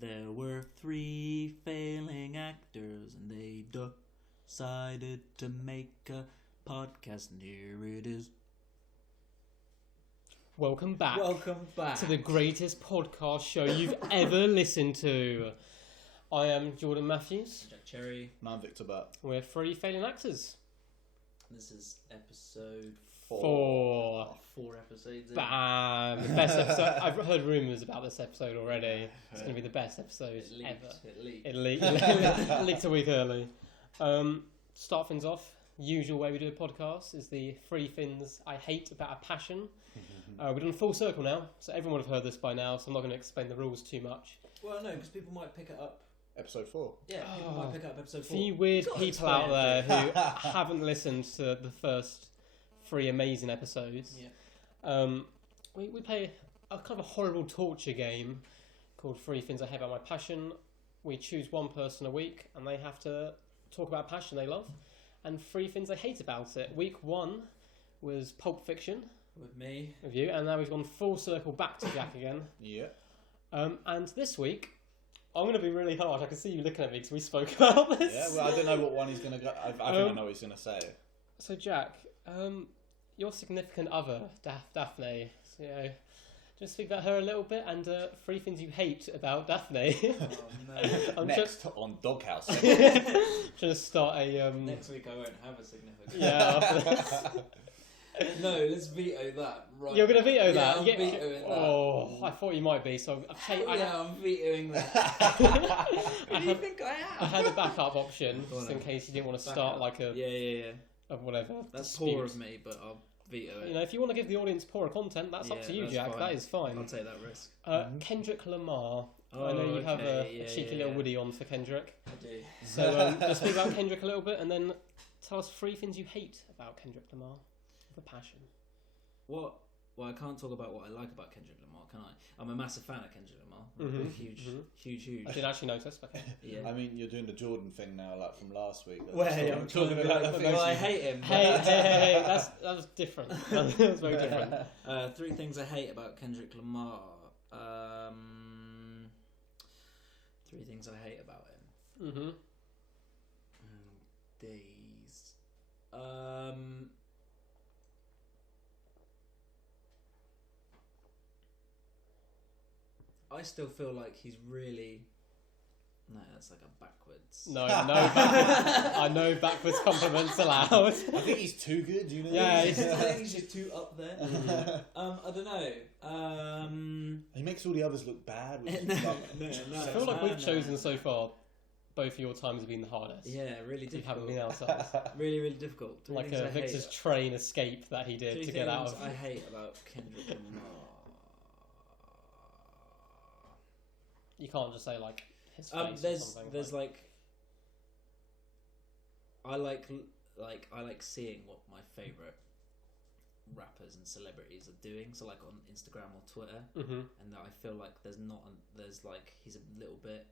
There were 3 failing actors and they decided to make a podcast, and here it is. Welcome back to the greatest podcast show you've ever listened to. I am Jordan Matthews. Jack Cherry. And I'm Victor Butt. We're 3 failing actors. This is episode 4. 4 episodes in. Bam! The best episode. I've heard rumours about this episode already. It's going to be the best episode ever. It leaked a week early. Start things off. Usual way we do a podcast is the 3 things I hate about a passion. We're doing a full circle now, so everyone would have heard this by now, so I'm not going to explain the rules too much. Well, no, because people might pick it up. Episode 4. Yeah, people might pick up episode 4. Few weird people out there who haven't listened to the first 3 amazing episodes. Yeah. We play a kind of a horrible torture game called 3 Things I Hate About My Passion. We choose one person a week, and they have to talk about a passion they love, and 3 things they hate about it. Week 1 was Pulp Fiction. With me. With you, and now we've gone full circle back to Jack again. Yeah. And this week, I'm going to be really hard. I can see you looking at me because we spoke about this. Yeah, well, I don't know what one he's going to go. I think I know what he's going to say. So, Jack, your significant other, Daphne, so, just speak about her a little bit and 3 things you hate about Daphne. Oh, no. Next on Doghouse. Trying to start a... Next week I won't have a significant. Yeah, after this. No, let's veto that. Right. You're going to veto that? I'm vetoing that. Oh, I thought you might be, so I'm vetoing that. What do you think I am? I had a backup option, just in case you didn't want to start like a... Yeah. Of whatever. That's dispute. poor of me, but I'll veto it. You know, if you want to give the audience poorer content, that's up to you, Jack. Fine. That is fine. I'll take that risk. Kendrick Lamar. I know you have a cheeky little woody on for Kendrick. I do. So let's speak about Kendrick a little bit, and then tell us 3 things you hate about Kendrick Lamar. The passion. What? Well, I can't talk about what I like about Kendrick Lamar, can I? I'm a massive fan of Kendrick Lamar. Huge. I didn't actually notice. Okay. Yeah. I mean, you're doing the Jordan thing now, like from last week. I'm talking about. Well, I hate him. Hey, that was different. That was very different. 3 things I hate about Kendrick Lamar. 3 things I hate about him. Days. I still feel like he's really... No, that's like a backwards... No, I know backwards compliments allowed. I think he's too good, you know? Yeah, I think he's just too up there. I don't know. He makes all the others look bad. Which No, I feel like we've chosen so far, both of your times have been the hardest. Yeah, really difficult. You haven't been ourselves. Really difficult. Like Victor's train escape that he did to get out of... I hate about Kendrick Lamar. You can't just say like his face or something. There's like I like seeing what my favourite rappers and celebrities are doing. So like on Instagram or Twitter, and I feel like there's like he's a little bit.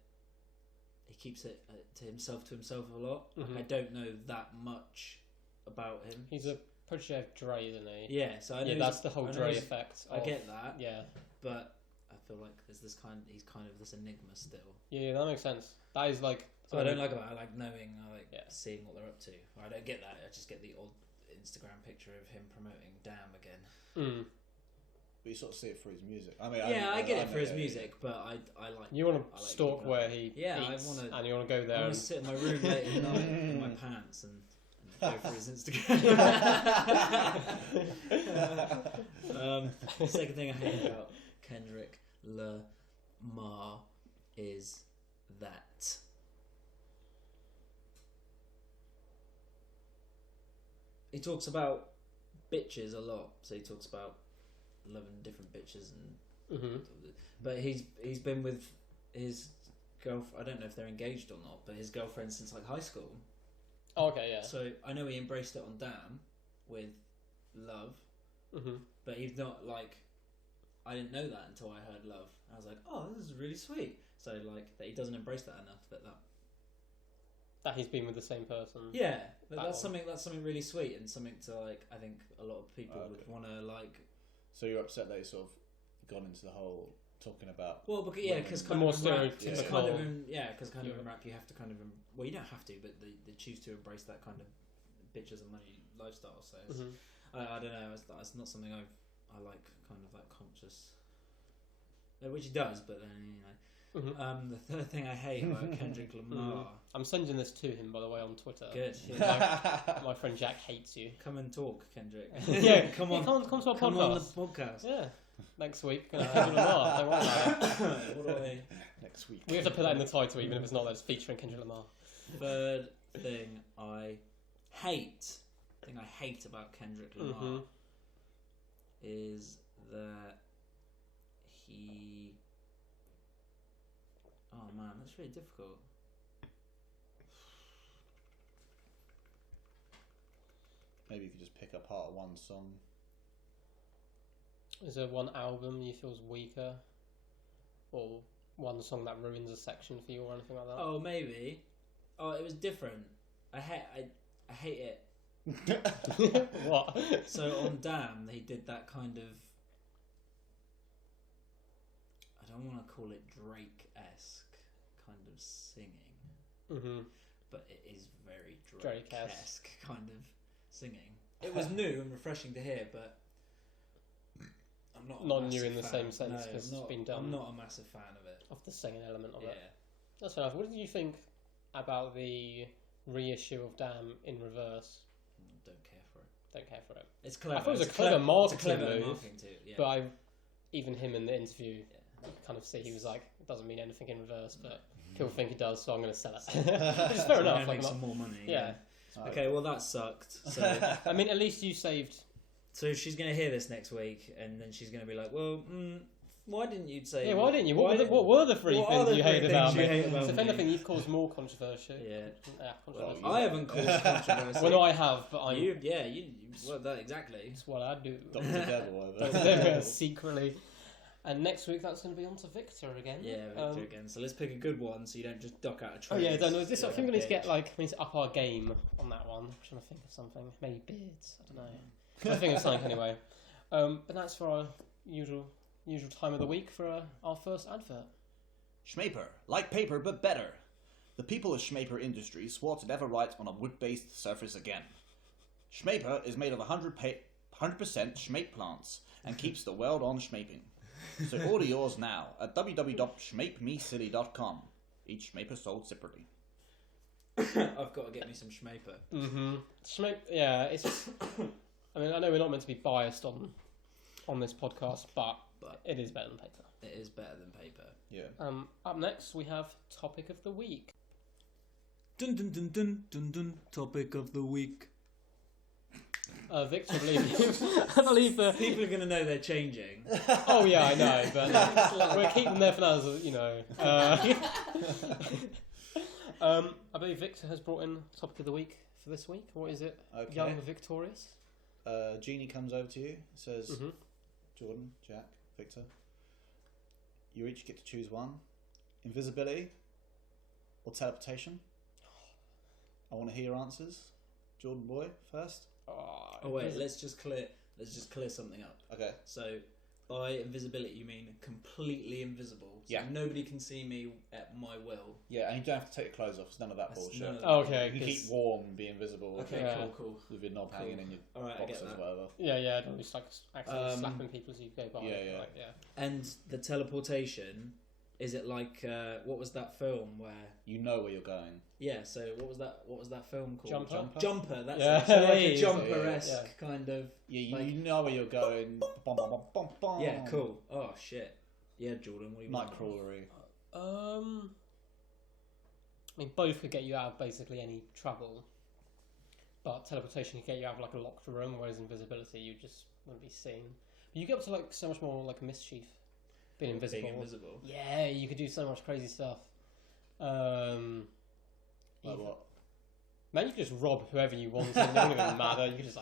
He keeps it to himself a lot. Like I don't know that much about him. He's a protege of Dre, isn't he? Yeah, so I know that's the whole Dre effect. I get that. Yeah, but I feel like there's he's kind of this enigma still. Yeah, that makes sense. That is like... So I don't like about it. I like knowing, seeing what they're up to. I don't get that. I just get the odd Instagram picture of him promoting Damn again. But you sort of see it through his music. I mean, I get it for his music, but I like... You want to stalk where he eats, and you want to go there I want and... to sit in my room late at night in my pants and go for his Instagram. The second thing I hate about Kendrick Lamar is that he talks about bitches a lot. So he talks about loving different bitches and but he's been with his girlfriend. I don't know if they're engaged or not, but his girlfriend since like high school. Oh, okay, yeah. So I know he embraced it on Damn with Love, but he's not like... I didn't know that until I heard Love. I was like, oh, this is really sweet. So like that he doesn't embrace that enough. That he's been with the same person. Yeah, that's something really sweet and something to like. I think a lot of people would want to like. So you're upset that he's sort of gone into the whole talking about. Well, because kind of rap, because kind of in rap you have to kind of you don't have to, but they choose to embrace that kind of bitches and money lifestyle. So it's, I don't know, it's not something I like, kind of that conscious, which he does, but then the third thing I hate about Kendrick Lamar. I'm sending this to him, by the way, on Twitter. Good. Yeah. My friend Jack hates you. Come and talk, Kendrick. Yeah, come on. Come to our podcast. Come on the podcast. Yeah. Next week, Kendrick Lamar. Don't worry about it. Next week. We have to put that in the title, even if it's not that it's featuring Kendrick Lamar. Third thing I hate about Kendrick Lamar is that he... Oh man, that's really difficult. Maybe you could just pick apart one song. Is there one album you feel's weaker? Or one song that ruins a section for you or anything like that? Oh, maybe. Oh, it was different. I hate it. What? So on Damn, they did that kind of... I don't want to call it Drake-esque kind of singing. But it is very Drake-esque kind of singing. It was new and refreshing to hear, but I'm not new in the fan. same sense because it's been done. I'm not a massive fan of it. Of the singing element of it. That's fair enough. What did you think about the reissue of Damn in reverse? Don't care for it. Don't care for it. It's clever. I thought it was a clever marketing move. But even him in the interview, you kind of see he was like, it doesn't mean anything in reverse, but people think it does, so I'm going to sell it. Which is fair enough. Make some more money. Yeah. Okay, well that sucked. So I mean, at least you saved. So she's going to hear this next week, and then she's going to be like, well, why didn't you say... Yeah, why didn't you? What were the three things you hated about me? So if anything, you've caused more controversy. Yeah. Controversy. Well, I haven't caused controversy. Well, no, I have, but I... Well, that exactly. That's what I do. Dr. Devil, Dr. Devil, secretly. And next week, that's going to be on to Victor again. Yeah, Victor again. So let's pick a good one, so you don't just duck out of trades. Oh yeah, I think we need to get we need to up our game on that one. I'm trying to think of something. Maybe beards. I don't know. I think of something anyway. But that's for our usual time of the week for our first advert. Schmaper, like paper but better. The people of Schmaper Industries swore to never write on a wood-based surface again. Schmaper is made of 100% Schmape plants and keeps the world on Schmaping. So order yours now at www.schmapemecity.com. Each Schmaper sold separately. I've got to get me some Schmaper. Schmape, yeah, it's just... I mean, I know we're not meant to be biased on this podcast, but it is better than paper. It is better than paper. Yeah. Up next, we have Topic of the Week. Dun dun dun dun dun dun. Topic of the Week. Victor, I believe the people are going to know they're changing. Oh yeah, I know, but we'll keep them there for now, you know. I believe Victor has brought in Topic of the Week for this week. What is it? Okay. Young Victorious. Jeannie comes over to you, says, Jordan, Jack, Victor, you each get to choose one. Invisibility or teleportation? I want to hear your answers. Jordan boy, first. Oh wait, let's just clear something up. Okay. So by invisibility you mean completely invisible. So nobody can see me at my will. Yeah, and you don't have to take your clothes off. It's none of that bullshit. Okay. You can keep warm and be invisible. Okay, cool. With your knob hanging in your boxers or whatever. Yeah, don't just accidentally slapping people as you go by. Yeah. And the teleportation, is it like what was that film where you know where you're going? Yeah, so what was that film called? Jumper. That's it. So like a Jumper-esque kind of. Yeah, you know where you're going. Bum, bum, bum, bum, bum. Yeah, cool. Oh shit. Yeah, Jordan, what do you Nightcrawlery. I mean, both could get you out of basically any trouble, but teleportation could get you out of like a locked room, whereas invisibility you just wouldn't be seen. But you get up to like so much more like mischief. Being invisible. Yeah, you could do so much crazy stuff. Like what? Man, you could just rob whoever you wanted. It wouldn't even matter. You could just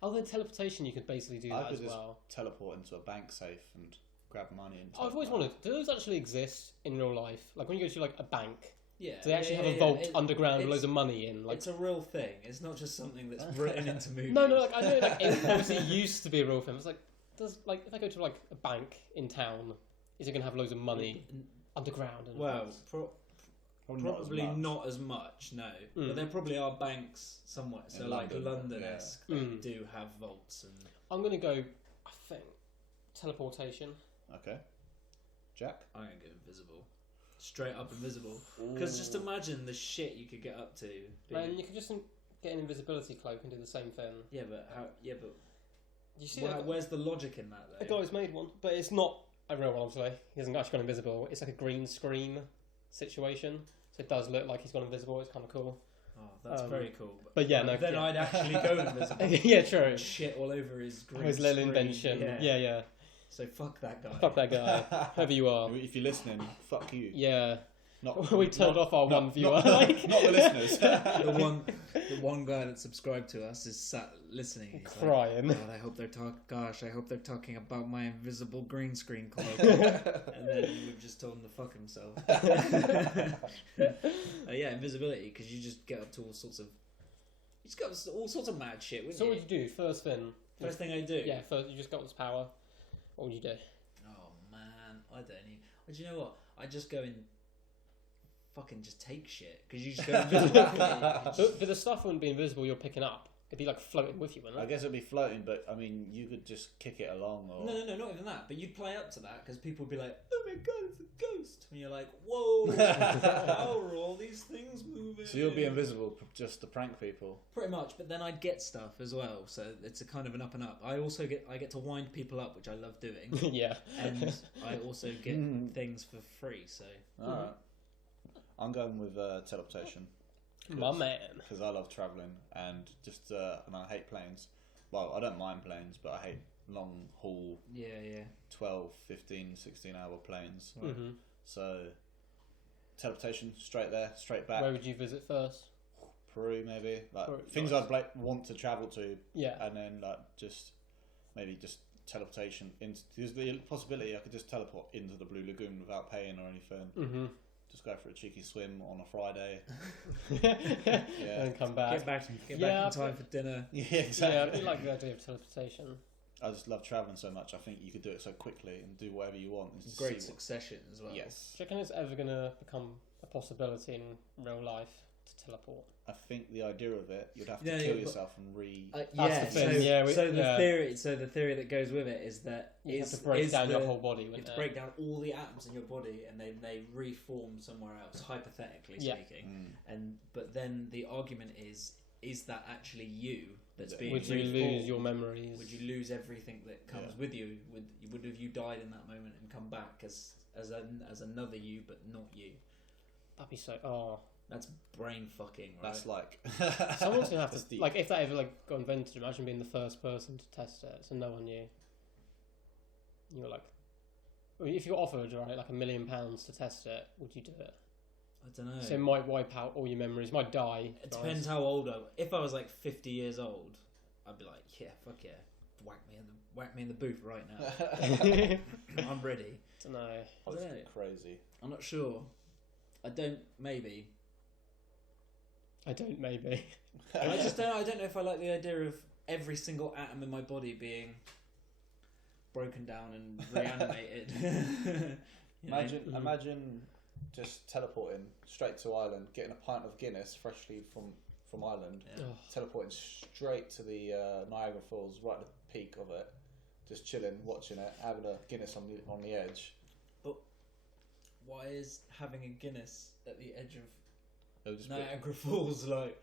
although teleportation, you could basically do that as well. Teleport into a bank safe and grab money. And I've always wondered, do those actually exist in real life? Like when you go to a bank, do they actually have a vault underground with loads of money in? It's a real thing. It's not just something that's written into movies. No, I know it obviously used to be a real thing. It's if I go to a bank in town, Is it going to have loads of money underground? And probably not as much, no. But there probably are banks somewhere, so in like London, London-esque, that do have vaults. And I'm going to go, I think, teleportation. Okay. Jack? I'm going to go invisible. Straight up invisible. Because just imagine the shit you could get up to. Man, you could just get an invisibility cloak and do the same thing. Yeah, but how? Yeah, but you see, where's the logic in that, though? A guy's made one, but it's not a real one, obviously. He hasn't actually gone invisible. It's like a green screen situation. So it does look like he's gone invisible. It's kind of cool. Oh, that's very cool. But yeah, no. Then I'd actually go invisible. Yeah, true. Shit all over his green His little screen. invention. Yeah. So fuck that guy. Fuck that guy. Whoever you are. If you're listening, fuck you. Yeah. Not, we turned off our one viewer. Not the listeners. the one guy that subscribed to us is sat listening. He's crying. Like, I hope they're talking about my invisible green screen cloak. And then we've just told him to fuck himself. Yeah, invisibility, because you just get up to all sorts of mad shit. So what would you do? First thing I do. Yeah, first you just got this power. What would you do? Oh man, I don't even. Do you know what? I just go and fucking just take shit, because you just go invisible. But the stuff wouldn't be invisible. You're picking up. It'd be like floating with you, wouldn't it? I guess it'd be floating, but I mean, you could just kick it along. Or... No, not even that. But you'd play up to that, because people would be like, "Oh my god, it's a ghost," and you're like, "Whoa, how are all these things moving?" So you'll be invisible just to prank people. Pretty much, but then I'd get stuff as well, so it's a kind of an up and up. I get to wind people up, which I love doing. Yeah, and I also get things for free. So all right, I'm going with teleportation. My man. Because I love travelling and just and I hate planes. Well, I don't mind planes, but I hate long haul 12, 15, 16 hour planes. Mm-hmm. So teleportation, straight there, straight back. Where would you visit first? Peru, maybe. Like Peru, things nice. I'd want to travel to. Yeah. And then like just teleportation into. There's the possibility I could just teleport into the Blue Lagoon without paying or anything. Mm-hmm. Just go for a cheeky swim on a Friday. And come back. Get back in time for dinner. Yeah, exactly. Yeah, I do like the idea of teleportation. I just love travelling so much. I think you could do it so quickly and do whatever you want. Great succession as well. Yes. Do you reckon it's ever going to become a possibility in real life to teleport? I think the idea of it, you'd have to kill yourself and That's the thing. So the theory that goes with it is that you have to break down your whole body. You have to break down all the atoms in your body, and then they reform somewhere else, hypothetically speaking. But then the argument is that actually you that's being Would you lose your memories? Would you lose everything that comes with you? Would have you died in that moment and come back as another you, but not you? That'd be so. That's brain fucking, right? That's like someone's gonna have to deep. Like if that ever got invented. Imagine being the first person to test it, so no one knew. You're like, if you got offered like £1 million to test it, would you do it? I don't know. So it might wipe out all your memories. Might die. It depends how old if I was like 50 years old, I'd be like, yeah, fuck yeah, whack me in the booth right now. I'm ready. I don't know. That's crazy. I'm not sure. I don't maybe. I don't maybe. I just don't. I don't know if I like the idea of every single atom in my body being broken down and reanimated. Imagine just teleporting straight to Ireland, getting a pint of Guinness freshly from Ireland, teleporting straight to the Niagara Falls, right at the peak of it, just chilling, watching it, having a Guinness on the edge. But why is having a Guinness at the edge of Niagara Falls like?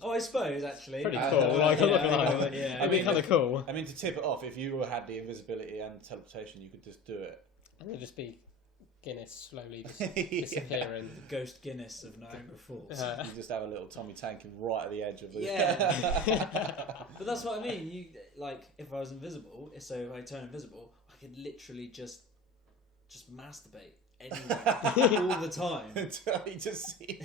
Oh, I suppose actually. Pretty cool. It'd be kind of cool. I mean, to tip it off, if you had the invisibility and teleportation, you could just do it. And there'd just be Guinness slowly disappearing. The ghost Guinness of Niagara Falls. You just have a little Tommy tanking right at the edge of the. Yeah. But that's what I mean. You if I was invisible, if I turn invisible, I could literally just masturbate. Anyway, all the time. Until you just see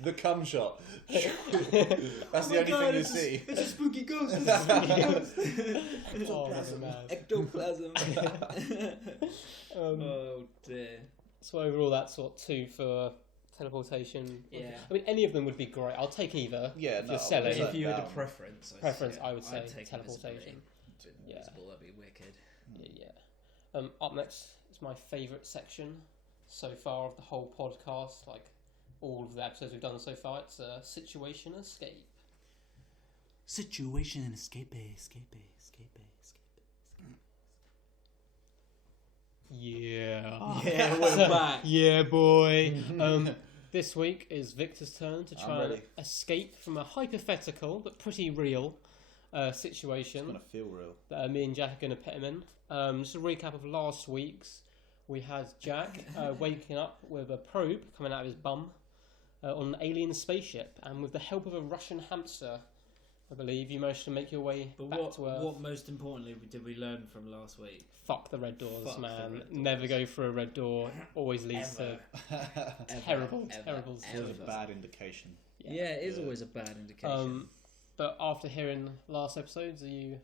the cum shot. That's the only thing you see. It's a spooky ghost. Ectoplasm. Oh dear. So overall, that's 2 for teleportation. Yeah. I mean, any of them would be great. I'll take either. Yeah. If you're selling. If you had a preference, I would say teleportation. Invisible, that'd be wicked. Yeah. Up next is my favourite section so far of the whole podcast, like all of the episodes we've done so far. It's Situation Escape. Situation Escape. Yeah. Yeah, we're back. Yeah, boy. This week is Victor's turn to try and escape from a hypothetical but pretty real situation. It's going to feel real. That me and Jack are going to put him in. Just a recap of last week's. We had Jack waking up with a probe coming out of his bum on an alien spaceship, and with the help of a Russian hamster, I believe, you managed to make your way back to Earth. What most importantly did we learn from last week? Fuck the red doors, man. Never go through a red door. Always leads to terrible It's always a bad indication. Yeah, it is always a bad indication. But after hearing last episodes, are you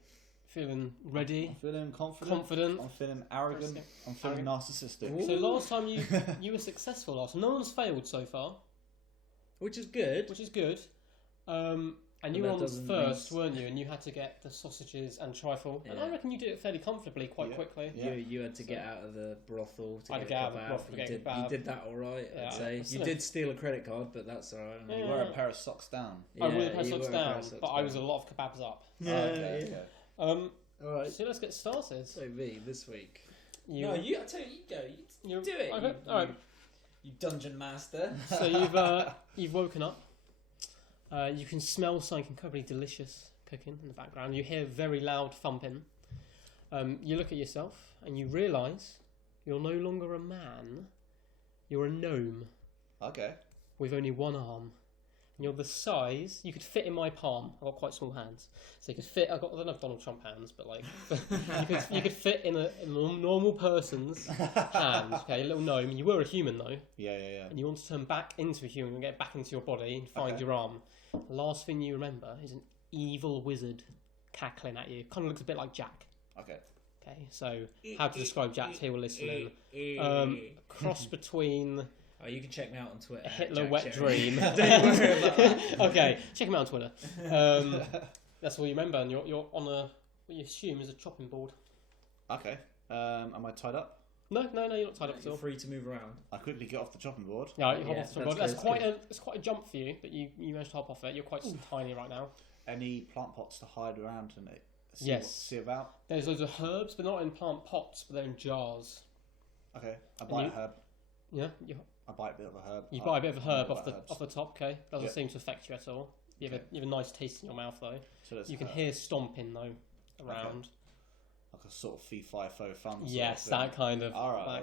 feeling ready? I'm feeling confident. I'm feeling arrogant. I'm feeling narcissistic. Ooh. So last time you were successful last time. No one's failed so far. Which is good. And you were on first, weren't you? And you had to get the sausages and trifle. Yeah. And I reckon you did it fairly comfortably, quite quickly. Yeah. You had to get out of the brothel to get out of the brothel to get kebab. You did that all right, I'd say. You did steal a credit card, but that's all right. Yeah. You wore a pair of socks down. I wore a pair of socks down, but I was a lot of kebabs up. Okay. All right. So let's get started. So V, this week. I tell you, you go. You do it. Okay. All right. You dungeon master. So you've woken up. You can smell something incredibly delicious cooking in the background. You hear very loud thumping. You look at yourself and you realise you're no longer a man. You're a gnome. Okay. With only one arm. And you're the size, you could fit in my palm. I've got quite small hands. So you could fit, I don't have Donald Trump hands, but like, you could fit in a normal person's hands. Okay, a little gnome. You were a human though. Yeah. And you want to turn back into a human and get back into your body and find your arm. The last thing you remember is an evil wizard cackling at you. Kind of looks a bit like Jack. Okay, so how to describe Jack to people listening? Cross between... Oh, you can check me out on Twitter. Hitler Jack Wet Cherry. Dream. Don't worry about that. Okay, check him out on Twitter. That's all you remember, and you're on what you assume is a chopping board. Okay. Am I tied up? No, you're not tied up at all. You're free to move around. I quickly get off the chopping board. Yeah, you hop off the chopping board. It's quite a jump for you, but you managed to hop off it. You're quite tiny right now. Any plant pots to hide around and see about? There's loads of herbs, but not in plant pots, but they're in jars. Okay, I buy a herb. Yeah, I buy a bit of a herb. You buy a bit of a herb off the top, okay? Doesn't seem to affect you at all. You have a nice taste in your mouth though. So you can hear stomping though around. Like a sort of fee-fi-fo fum. Yes, that kind of. All right.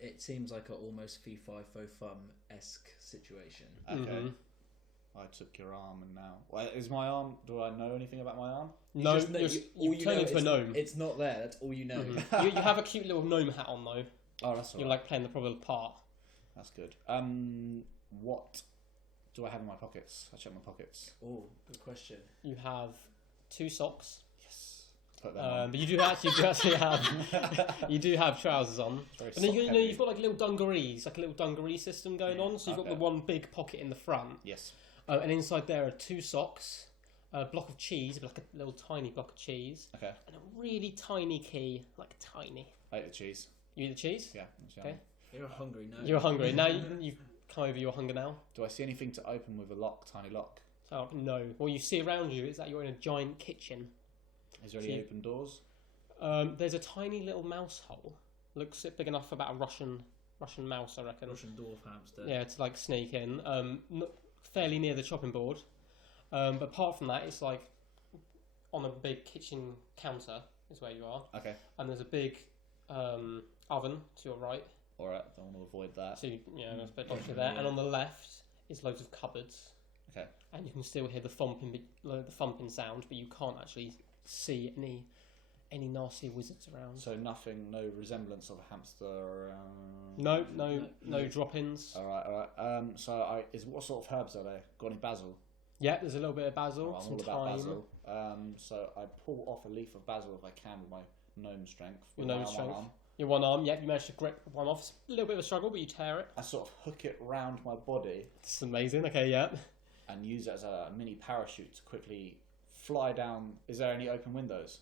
It seems like an almost fee-fi-fo-fum-esque situation. Okay. Mm-hmm. I took your arm and now... Well, is my arm... Do I know anything about my arm? No, you turn into a gnome. It's not there, that's all you know. Mm-hmm. you have a cute little gnome hat on though. Oh, that's all right. You're like playing the probable part. That's good. What do I have in my pockets? I check my pockets. Oh, good question. You have 2 socks. Yes. Put them on. But you do actually have trousers on. And then you've got like little dungarees, like a little dungaree system going on. So you've got the one big pocket in the front. Yes. And inside there are 2 socks, a block of cheese, like a little tiny block of cheese. Okay. And a really tiny key, like tiny. I ate the cheese. You eat the cheese? Yeah. Okay. You're hungry now. You're hungry. Now you've come over your hunger now. Do I see anything to open with a tiny lock? Oh, no. What you see around you is that you're in a giant kitchen. Is there any open doors? There's a tiny little mouse hole. Looks big enough for about a Russian mouse, I reckon. Russian dwarf hamster. Yeah, to like sneak in. Fairly near the chopping board. But apart from that, it's like on a big kitchen counter is where you are. Okay. And there's a big oven to your right. Alright, I want to avoid that. So there's a bit dodgy there. And on the left is loads of cupboards. Okay. And you can still hear the thumping sound, but you can't actually see any nasty wizards around. So no resemblance of a hamster around? No drop-ins. Alright. What sort of herbs are they? Got any basil? Yeah, there's a little bit of basil, I'm some all thyme. about basil. So I pull off a leaf of basil if I can with my gnome strength. Your gnome strength. Your one arm, you managed to grip one off. It's a little bit of a struggle, but you tear it. I sort of hook it round my body. It's amazing, okay, yeah. And use it as a mini parachute to quickly fly down. Is there any open windows?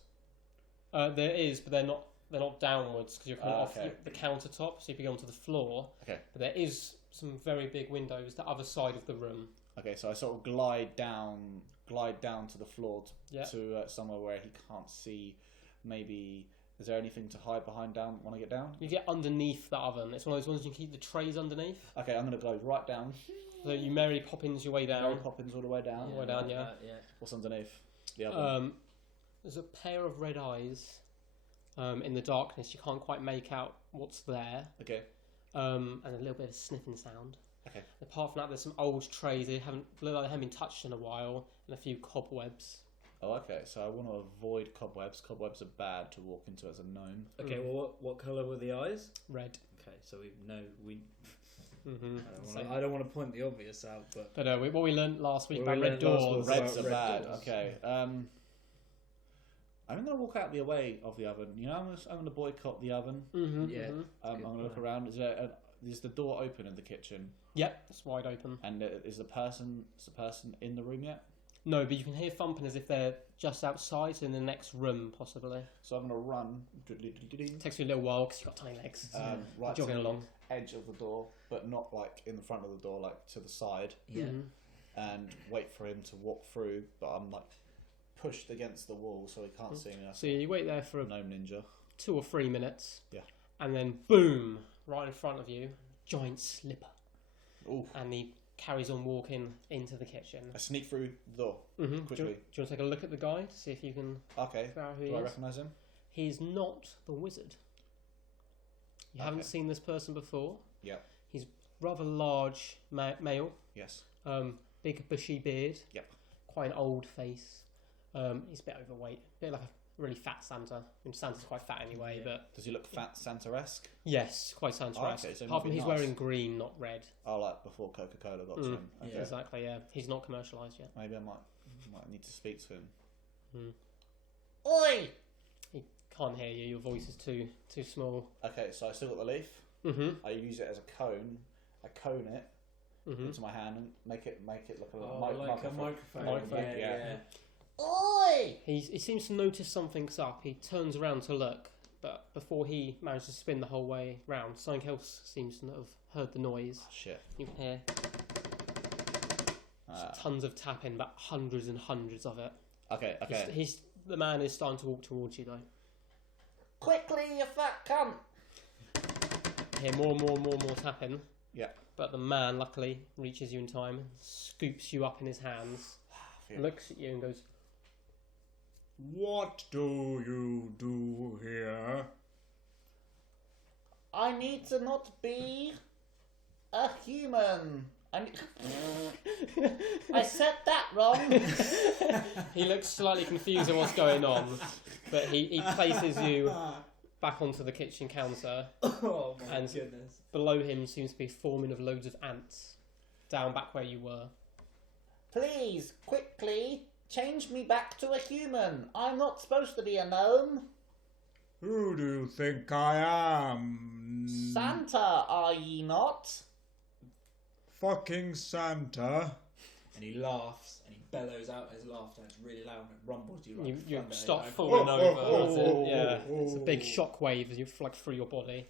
There is, but they're not downwards because you're kind of off okay. the countertop, so you'd be onto the floor. Okay. But there is some very big windows the other side of the room. Okay, so I sort of glide down to the floor to somewhere where he can't see. Maybe is there anything to hide behind down when I get down? You get underneath the oven. It's one of those ones you can keep the trays underneath. Okay, I'm gonna go right down. So you Mary Poppins your way down. Mary Poppins all the way down. All the way down, yeah. What's underneath the oven? There's a pair of red eyes. In the darkness, you can't quite make out what's there. Okay. And a little bit of a sniffing sound. Okay. Apart from that, there's some old trays. They look like they haven't been touched in a while, and a few cobwebs. Oh, okay. So I want to avoid cobwebs. Cobwebs are bad to walk into as a gnome. Okay. Well, what colour were the eyes? Red. Okay, so we. Mm-hmm. I don't want to point the obvious out, but what we learned last week about red doors. Reds are bad. Doors. Okay. I'm going to walk out the way of the oven. You know, I'm going to boycott the oven. Mm-hmm, yeah. Mm-hmm. I'm going to look around. Is the door open in the kitchen? Yep, it's wide open. And is the person in the room yet? No, but you can hear thumping as if they're just outside, so in the next room, possibly. So I'm going to run. Takes you a little while because you've got tiny legs. Right jogging to along. The edge of the door, but not like in the front of the door, like to the side. Yeah. Mm-hmm. And wait for him to walk through, but I'm like pushed against the wall so he can't see me. So you wait there for gnome ninja. 2 or 3 minutes. Yeah. And then boom, right in front of you, giant slipper. Ooh. And he carries on walking into the kitchen. I sneak through the door Mm-hmm. quickly. Do you want to take a look at the guy to see if you can Okay. figure out who he Do I is? recognise him? He's not the wizard. You haven't seen this person before. Yeah. He's rather large male. Yes. Big bushy beard. Yep. Quite an old face. He's a bit overweight. A bit like a really fat Santa. I mean, Santa's quite fat anyway, but... Does he look fat Santa-esque? Yes, quite Santa-esque. Okay, so apart from he's nice. wearing green, not red. Oh, like before Coca-Cola got to him. Okay. Yeah. Exactly, yeah. He's not commercialised yet. Maybe I might need to speak to him. Oi! He can't hear you. Your voice is too small. Okay, so I still got the leaf. Mm-hmm. I use it as a cone. I cone it into my hand and make it look a little microphone. Yeah. Oi! He seems to notice something's up. He turns around to look, but before he manages to spin the whole way round, something else seems to have heard the noise. Oh, shit. You can hear tons of tapping, but hundreds and hundreds of it. Okay. The man is starting to walk towards you though. Quickly, you fat cunt! You hear more tapping. Yeah. But the man, luckily, reaches you in time, scoops you up in his hands, looks at you and goes, "What do you do here?" I need to not be a human. I said that wrong. He looks slightly confused at what's going on, but he places you back onto the kitchen counter. Oh my and goodness. Below him seems to be forming of loads of ants, down back where you were. Please, quickly, change me back to a human. I'm not supposed to be a gnome. Who do you think I am? Santa, are ye not? Fucking Santa. And he laughs and he bellows out his laughter. It's really loud and it rumbles you like You thunder. stop Like, falling over. oh, Yeah, oh, it's a big shockwave as you flag through your body.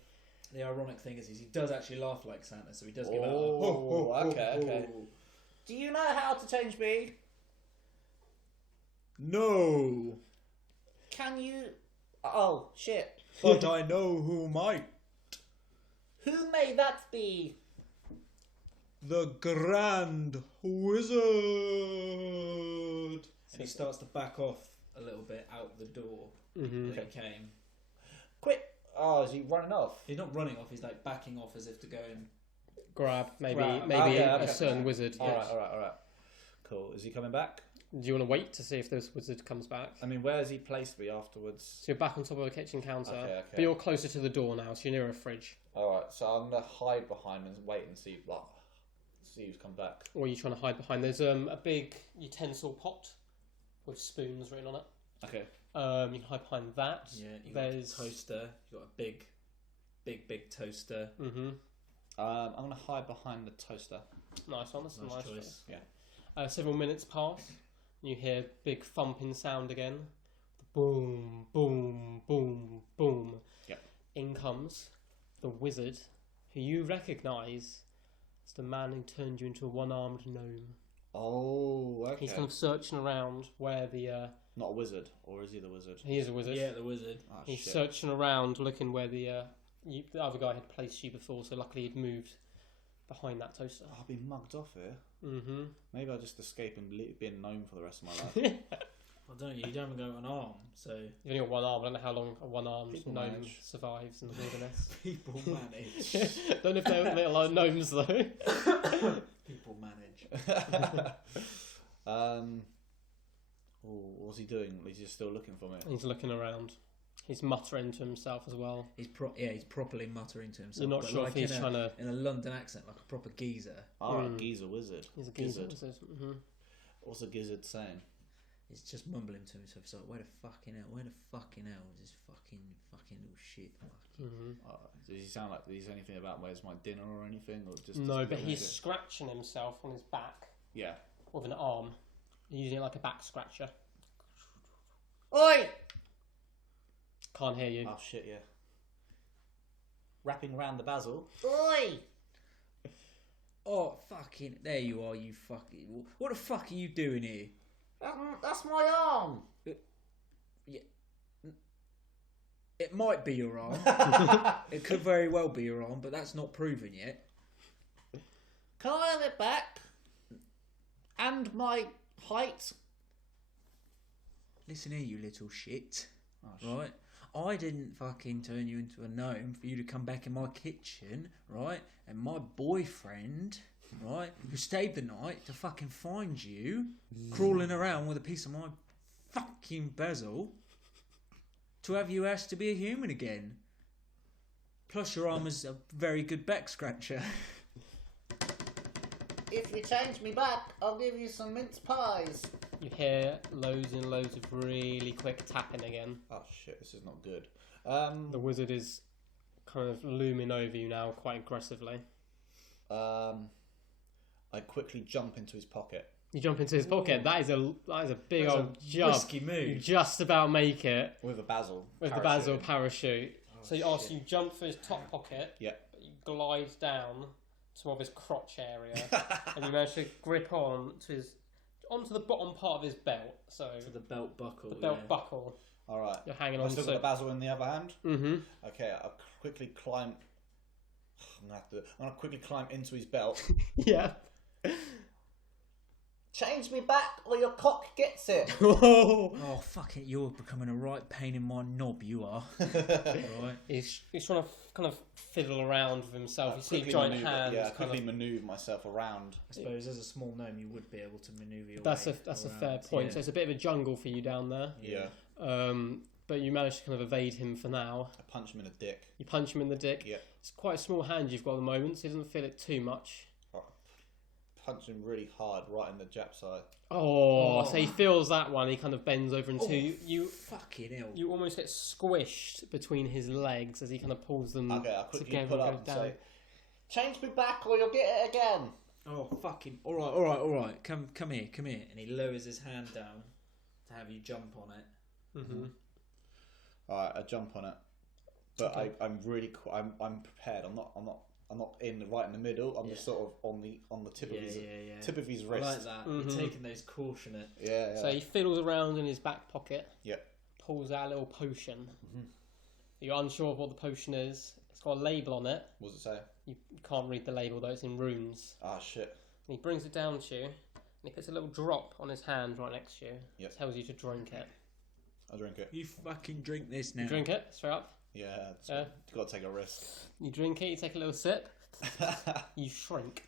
The ironic thing is he does actually laugh like Santa, so he does give out. Okay. Do you know how to change me? No. Can you? Oh shit! But I know who might. Who may that be? The Grand Wizard. And he starts to back off a little bit out the door that he came. Quick! Oh, is he running off? He's not running off. He's like backing off as if to go and Grab Okay. a certain wizard. All right. Cool. Is he coming back? Do you want to wait to see if this wizard comes back? I mean, where has he placed me afterwards? So you're back on top of the kitchen counter, Okay. but you're closer to the door now, so you're near a fridge. All right. So I'm gonna hide behind and wait and see who's come back. Or are you trying to hide behind? There's a big utensil pot with spoons written on it. Okay. You can hide behind that. yeah. You got a toaster. You got a big toaster. Mm-hmm. I'm gonna hide behind the toaster. Nice one. That's a nice choice. Yeah. Several minutes pass. You hear big thumping sound again. The boom, boom, boom, boom. Yep. In comes the wizard, who you recognise as the man who turned you into a one-armed gnome. Oh, okay. He's kind of searching around where the... Not a wizard, or is he the wizard? He is a wizard. Yeah, the wizard. Oh, He's shit. searching around, looking where the other guy had placed you before, so luckily he'd moved behind that toaster. I've been mugged off here. Mm-hmm. Maybe I'll just escape and be a gnome for the rest of my life. I don't know, you don't even go an arm, so... You've only got one arm. I don't know how long a one-armed People gnome manage. survives in the wilderness. People manage. Don't know if they're little gnomes, though. People manage. What's he doing? Is he still looking for me? He's looking around. He's muttering to himself as well. He's properly muttering to himself. You're not but sure like if he's in trying to... in a London accent, like a proper geezer. Geezer wizard. He's a gizzard. Mm-hmm. What's a gizzard saying? He's just mumbling to himself. It's like, where the fucking hell is this fucking little shit? Mm-hmm. Does he sound like? Does he say anything about where's my dinner or anything, or just? No, but he's scratching himself on his back. Yeah. With an arm, using it like a back scratcher. Oi! Can't hear you. Oh shit! Yeah. Wrapping around the basil. Oi! Oh fucking! There you are, you fucking! What the fuck are you doing here? That's my arm. It might be your arm. It could very well be your arm, but that's not proven yet. Can I have it back? And my height? Listen here, you little shit. Oh, shit. Right? I didn't fucking turn you into a gnome for you to come back in my kitchen, right? And my boyfriend, right, who stayed the night to fucking find you crawling around with a piece of my fucking basil to have you asked to be a human again. Plus your arm is a very good back scratcher. If you change me back, I'll give you some mince pies. You hear loads and loads of really quick tapping again. Oh shit, this is not good. The wizard is kind of looming over you now quite aggressively. I quickly jump into his pocket. You jump into his pocket. That is a big old jump. Risky move. You just about make it With a basil. with the basil parachute. So you jump for his top pocket. Yeah. But you glide down to more of his crotch area, and you manage to grip onto the bottom part of his belt. So To the belt buckle. the belt buckle. Alright. You're hanging I've on still to. got the basil in the other hand. Mm-hmm. Okay, I'll quickly climb. I'm gonna quickly climb into his belt. Yeah. Change me back or your cock gets it. Oh, fuck it. You're becoming a right pain in my knob, you are. Right. He's trying to kind of fiddle around with himself. You see giant hands. Yeah, I kind quickly of, maneuver myself around. I suppose as a small gnome you would be able to manoeuvre your that's way a around. fair point. Yeah. So it's a bit of a jungle for you down there. Yeah. But you managed to kind of evade him for now. I punch him in the dick. You punch him in the dick. Yeah. It's quite a small hand you've got at the moment, so he doesn't feel it too much. Punch him really hard right in the jap side. Oh, so he feels that one. He kind of bends over into you. Fucking hell. You almost get squished between his legs as he kind of pulls them Okay, I'll quickly together pull and up goes and down. say, change me back or you'll get it again. Oh, fucking... All right. Come here. And he lowers his hand down to have you jump on it. Mm-hmm. Alright, I jump on it. But Okay. I'm really... I'm prepared. I'm not right in the middle. I'm just sort of on the tip of his tip of his I wrist. like that. Mhm. You're taking those cautionate... Yeah. So he fiddles around in his back pocket. Yep. Pulls out a little potion. Mhm. You're unsure of what the potion is. It's got a label on it. What does it say? You can't read the label though. It's in runes. Ah, shit. And he brings it down to you, and he puts a little drop on his hand right next to you. Yep. Tells you to drink it. I drink it. You fucking drink this now. You drink it straight up. Yeah, Yeah. got to take a risk. You drink it. You take a little sip. You shrink.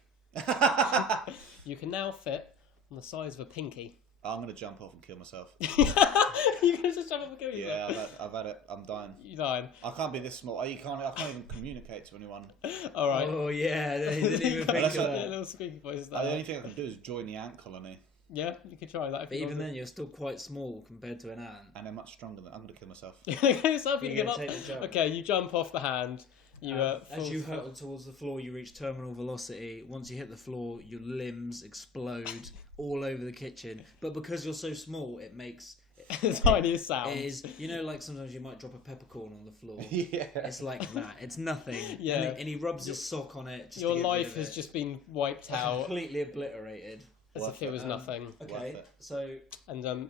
You can now fit on the size of a pinky. I'm gonna jump off and kill myself. You can just jump up and kill yourself. Yeah, I've had it. I'm dying. You died. I can't be this small. I can't even communicate to anyone. All right. Oh, yeah. They didn't even think of That's that. Little squeaky voice. The only thing I can do is join the ant colony, Yeah, you could try that. If But you even want then, you're still quite small compared to an ant. and they're much stronger than. I'm gonna kill myself. to. Yourself, you You're give gonna up. take the jump. Okay, you jump off the hand. You As you hurtle towards the floor, you reach terminal velocity. Once you hit the floor, your limbs explode all over the kitchen. But because you're so small, it makes the tiniest sound. It is, like sometimes you might drop a peppercorn on the floor. Yeah. It's like that. It's nothing. Yeah. And he rubs his sock on it. Your life has just been wiped out. Completely obliterated. As if it was nothing. Okay, so... And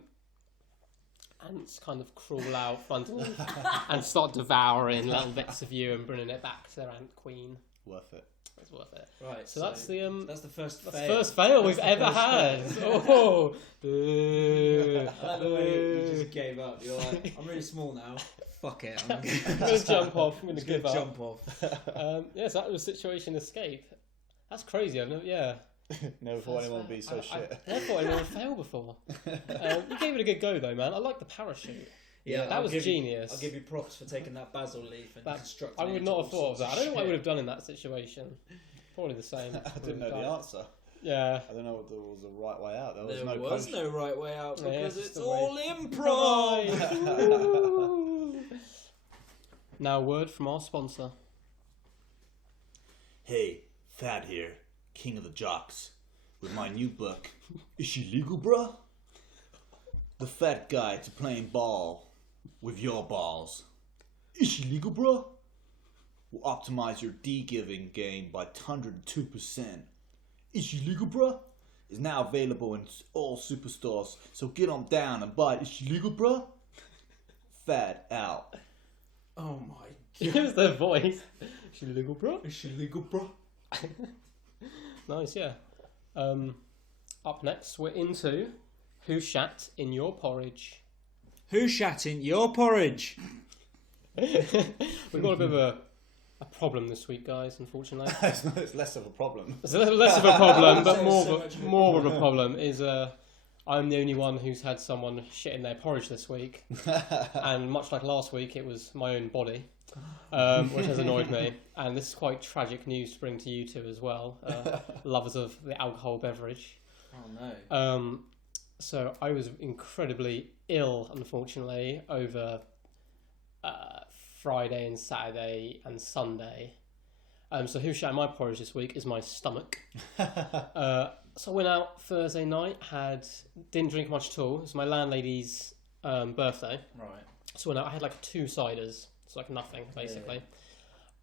ants kind of crawl out from underneath and start devouring little bits of you and bringing it back to their ant queen. Worth it. It's worth it. Right, so that's the first fail. That's the first fail we've ever had. Oh, I like the way you just gave up. You're like, I'm really small now. Fuck it. I'm going to jump off. I'm going to give up. Jump off. Yes, that was situation escape. That's crazy. I've Never thought anyone would be so shit. I never thought anyone would fail before. You gave it a good go though, man. I like the parachute. Yeah, that was genius. I'll give you props for taking that basil leaf and constructing I would not have thought of that. I don't know what I would have done in that situation. Probably the same. I didn't know the answer. Yeah. I don't know what there was a right way out. There was no right way out because it's all improv. Now, a word from our sponsor. Hey, Fad here, king of the jocks, with my new book, Is She Legal, Bruh? The fat guide to playing ball with your balls. Is she legal, bruh? Will optimize your D-giving game by 102%. Is she legal, bruh? Is now available in all superstores, so get on down and buy it. Is she legal, bruh? Fad out. Oh my god. Here's the voice. Is she legal, bro? Is she legal, bro? Nice, yeah. Up next, we're into Who Shat in Your Porridge? Who shat in your porridge? We've got a bit of a problem this week, guys, unfortunately. It's less of a problem. It's less of a problem, but more of a problem is I'm the only one who's had someone shit in their porridge this week. And much like last week, it was my own body, which has annoyed me. And this is quite tragic news to bring to you two as well, lovers of the alcohol beverage. Oh no. So I was incredibly ill, unfortunately, over Friday and Saturday and Sunday. So who shat in my porridge this week is my stomach. So I went out Thursday night, didn't drink much at all. It was my landlady's birthday. Right. So I went out, I had like 2 ciders. It's like nothing, basically.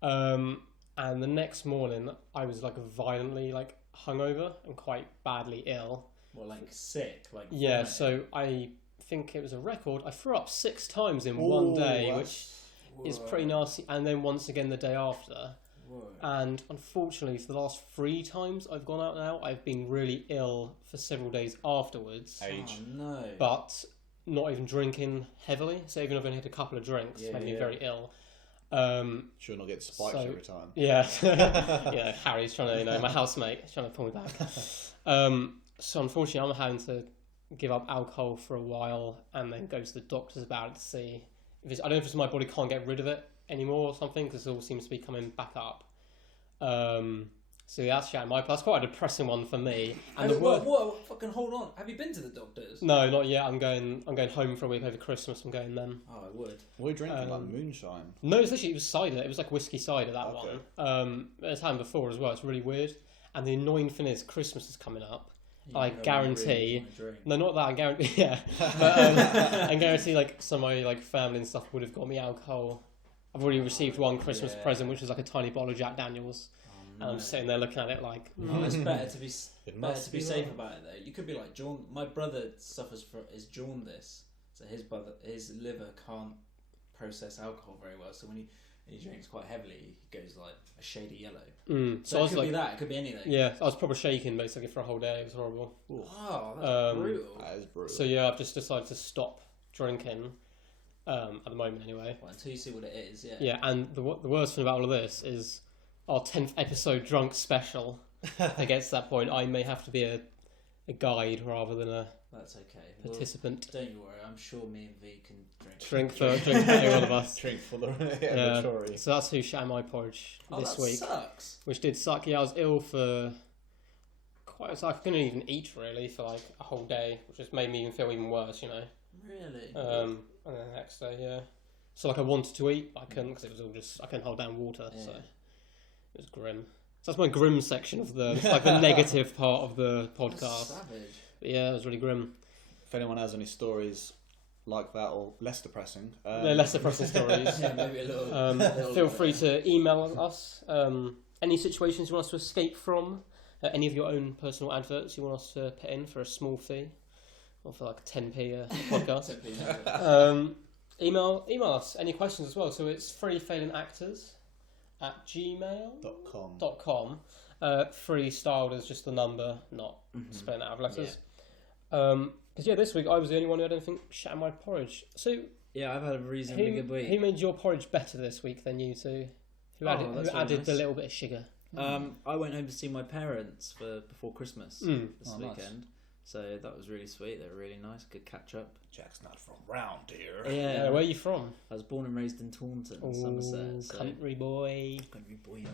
Yeah. And the next morning, I was like violently like hungover and quite badly ill. Well, like sick? Yeah, so I think it was a record. I threw up 6 times in one day, which is pretty nasty. And then once again the day after. Whoa. And unfortunately, for the last 3 times I've gone out now, I've been really ill for several days afterwards. Age. Oh, no. But not even drinking heavily. So even if I've only had a couple of drinks, made me very ill. Sure not get spiked every time. Yeah. Yeah, Harry's trying to, my housemate, is trying to pull me back. So unfortunately, I'm having to give up alcohol for a while and then go to the doctors about it to see if I don't know if it's my body can't get rid of it anymore or something, because it all seems to be coming back up. So yeah, that's quite a depressing one for me. And what? Fucking hold on. Have you been to the doctors? No, not yet. I'm going home for a week over Christmas. I'm going then. Oh, I would. What are you drinking? Like moonshine? No, it was cider. It was like whiskey cider, that one. It's happened before as well. It's really weird. And the annoying thing is Christmas is coming up. I guarantee. Really no, not that. I guarantee. Yeah, but I guarantee like some of my like family and stuff would have got me alcohol. I've already received one Christmas present, which was like a tiny bottle of Jack Daniels. And I'm sitting there looking at it like... It's better to be safe about it, though. You could be like, my brother suffers from his jaundice, so his liver can't process alcohol very well, so when he drinks quite heavily, he goes like a shady yellow. So it could be that, it could be anything. Yeah, I was probably shaking basically for a whole day. It was horrible. Oh, that's brutal. That is brutal. So yeah, I've just decided to stop drinking, at the moment anyway. Well, until you see what it is, yeah. Yeah, and the worst thing about all of this is our 10th episode drunk special. If it gets to that point, I may have to be a guide rather than a That's okay. participant. Well, don't you worry, I'm sure me and V can drink for any one of us. Drink for the inventory. So that's who shat in my porridge this week. Sucks. Which did suck. Yeah, I was ill for I couldn't even eat really for like a whole day, which just made me even feel even worse, you know. Really? And then the next day, yeah. So like I wanted to eat, but I couldn't because it was all I couldn't hold down water, so it was grim. So that's my grim section of the negative part of the podcast. That's savage. But yeah, it was really grim. If anyone has any stories like that or less depressing. They're less depressing stories. Yeah, maybe a little. Feel free to email us. Any situations you want us to escape from, any of your own personal adverts you want us to put in for a small fee, or for like 10p a podcast. Email us any questions as well. So it's freefailingactors@gmail.com. Freestyled is just the number, not spelling out of letters. Because this week I was the only one who had anything shit in my porridge. So yeah, I've had a reasonably good week. Who made your porridge better this week than you two? Who added the little bit of sugar? I went home to see my parents before Christmas this weekend. Nice. So that was really sweet. They were really nice. Good catch up. Jack's not from round here. Yeah. Where are you from? I was born and raised in Taunton, Somerset. So. Country boy. Country boy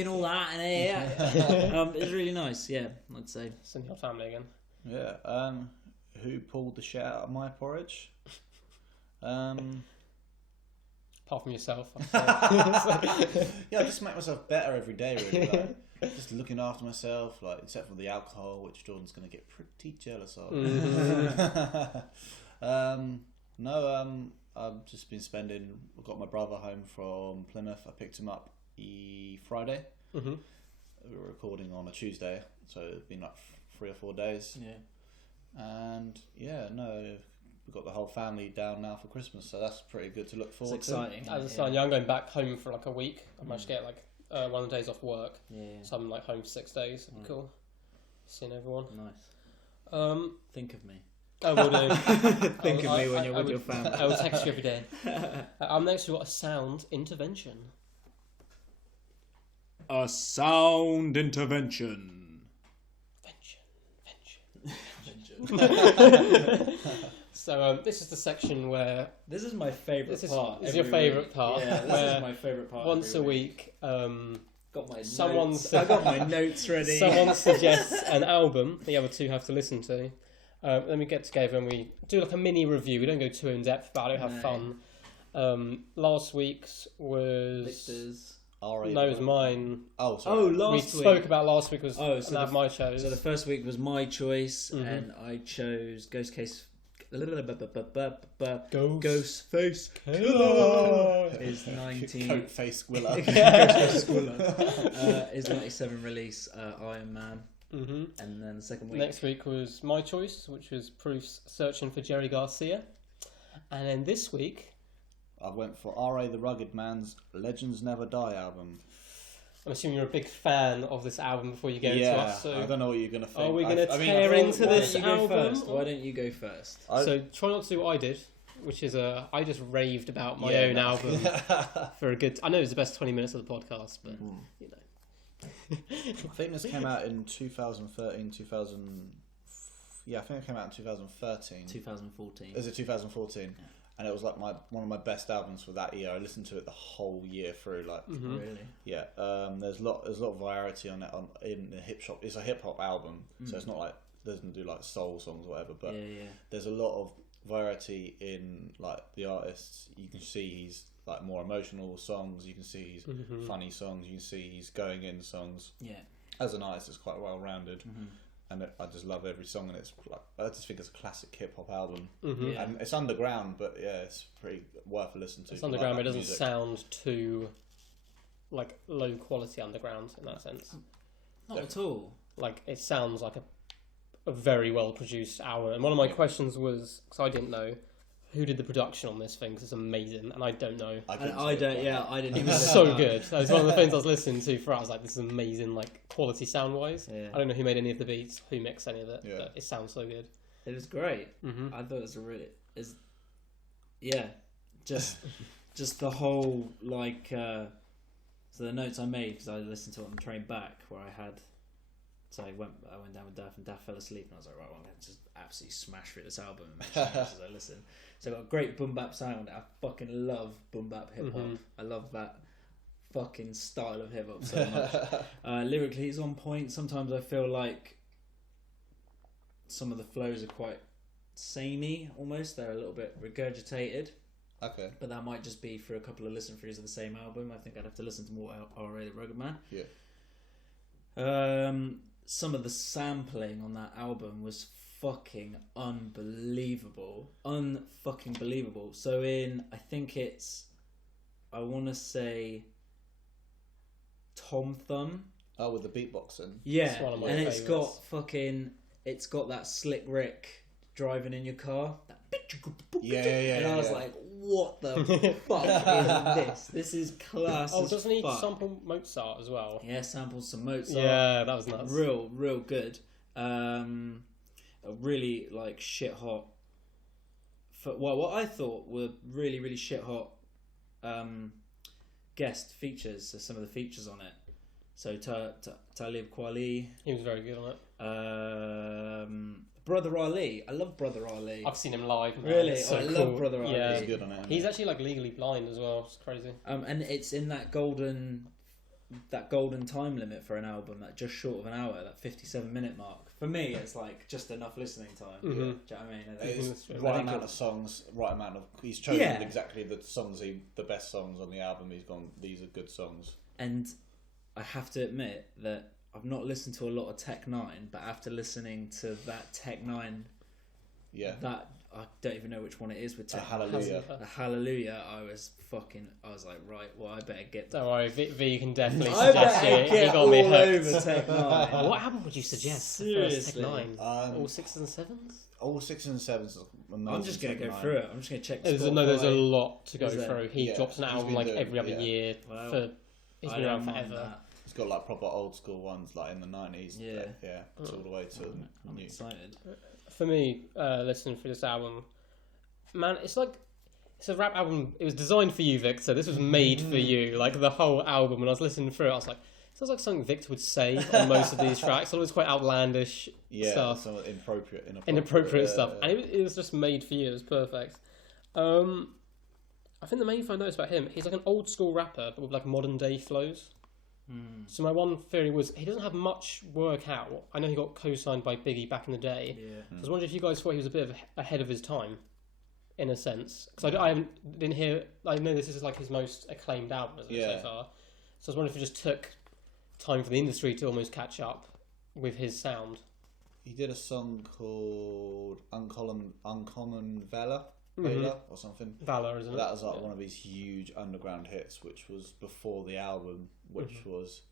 and all that. And it was really nice, yeah, I'd say. It's in your family again. Yeah. Who pulled the shit out of my porridge? Apart from yourself. Yeah, I just make myself better every day, really. Like, just looking after myself, like except for the alcohol, which Jordan's going to get pretty jealous of. I've just been I got my brother home from Plymouth. I picked him up Friday. We were recording on a Tuesday, so it's been like 3 or 4 days. Yeah. And we've got the whole family down now for Christmas, so that's pretty good to look forward to. It's exciting. As a son, I'm going back home for like a week. I managed to get like one of the days off work. Yeah. So I'm like home for 6 days. Cool. Seeing everyone. Nice. Think of me. I will do. Think of me when you're with your family. I will text you every day. Next we've got a sound intervention. A sound intervention. So this is the section where this is my favourite part. This is your favourite part. Yeah, this is my favourite part. Once a week, got my notes. I got my notes ready. Someone suggests an album the other two have to listen to. Then we get together and we do like a mini review. We don't go too in depth, but I don't have fun. Last week's was Victor's. No, it was mine. Oh, sorry. We spoke about last week was my choice. So the first week was my choice, and I chose Ghostface Killer. His 19 Coat face Squilla. His 97 release, Iron Man. And then the second week. Next week was my choice, which was Proof's Searching for Jerry Garcia. And then this week I went for R.A. the Rugged Man's Legends Never Die album. I'm assuming you're a big fan of this album before you go into us. So I don't know what you're going to think. Are we going to tear into this album? Why don't you go first? So try not to do what I did, which is I just raved about my own album for a good... I know it was the best 20 minutes of the podcast, but you know. I think this came out in 2013, I think it came out in 2013. 2014. Is it 2014? Yeah. And it was like one of my best albums for that year. I listened to it the whole year through. Like really, yeah. There's a lot of variety on it in the hip hop. It's a hip hop album, so it's not like it doesn't do like soul songs or whatever. But there's a lot of variety in like the artists. You can see he's like more emotional songs. You can see he's funny songs. You can see he's going in songs. Yeah. As an artist, it's quite well rounded. And I just love every song, and it's like I just think it's a classic hip hop album, and it's underground, but yeah, it's pretty worth a listen to. It's underground, but it doesn't sound too like low quality underground in that sense. Not at all. Like it sounds like a very well produced album. And one of my questions was, because I didn't know, who did the production on this thing? Because it's amazing, and I don't know. I didn't. It was so good. That was one of the things I was lilistening to for. I was like, this is amazing, like quality sound wise. Yeah. I don't know who made any of the beats, who mixed any of it, but it sounds so good. It was great. I thought it was just the whole like. So the notes I made because I listened to it on the train back, where I had. So I went down with Daff, and Daff fell asleep, and I was like, right, well, I'm going to just absolutely smash through this album and make sure as I listen. So I've got a great boom bap sound. I fucking love boom bap hip hop. I love that fucking style of hip hop so much. Lyrically, he's on point. Sometimes I feel like some of the flows are quite samey almost. They're a little bit regurgitated. Okay. But that might just be for a couple of listen throughs of the same album. I think I'd have to listen to more R.A. the Rugged Man. Yeah. Some of the sampling on that album was fucking unbelievable. Unfucking believable. So I think I want to say Tom Thumb. Oh, with the beatboxing. Yeah, It's one of my and favourites. it's got that Slick Rick driving in your car. Yeah. And I was like, what the fuck is this? This is class. Oh, as doesn't he fuck. sample Mozart as well? Yeah, samples some Mozart. Yeah, that was nuts. Real good. A really like shit hot. What I thought were really shit hot guest features. So some of the features on it. So Talib Kweli. He was very good on it. Brother Ali. I love Brother Ali. I've seen him live. Man. Really? It's so I cool. love Brother Ali. Yeah. He's good on it. He's actually like legally blind as well. It's crazy. And it's in that golden time limit for an album, that just short of an hour, that 57-minute mark. For me, it's like just enough listening time. Mm-hmm. Do you know what I mean? It's right amount of songs, right amount of. He's chosen Yeah. exactly the songs, the best songs on the album. He's gone. These are good songs. And I have to admit that I've not listened to a lot of Tech 9, but after listening to that Tech 9, that I don't even know which one it is with Tech 9. Hallelujah. The Hallelujah, I was like, right, well, I better get. Don't worry, V can definitely I suggest better it. get You got all me hooked. over Tech 9. What album would you suggest? Seriously. Tech 9? All 6s and 7s? All 6s and 7s. I'm just going to go through it. I'm just going to check There's a Spotify. lot to go Is there? through. He drops an he's album been like doing- every other year. Well, He's I been don't around mind forever. that. He's got like proper old school ones like in the 90s. Yeah. It's all the way to I'm new. excited. For me, listening through this album, man, it's a rap album. It was designed for you, Victor. This was made for you. Like the whole album. When I was listening through it, I was like, sounds like something Victor would say on most of these tracks. It was quite outlandish stuff, some inappropriate stuff, and it was just made for you. It was perfect. I think the main thing I noticed about him, he's like an old school rapper, but with like modern day flows. So my one theory was he doesn't have much work out. I know he got co-signed by Biggie back in the day. Yeah. So I was wondering if you guys thought he was a bit ahead of his time, in a sense, because I didn't hear. I know this is like his most acclaimed album so far. So I was wondering if he just took time for the industry to almost catch up with his sound. He did a song called Uncommon Valor or something. Valor, isn't it? That was like one of his huge underground hits, which was before the album, which was.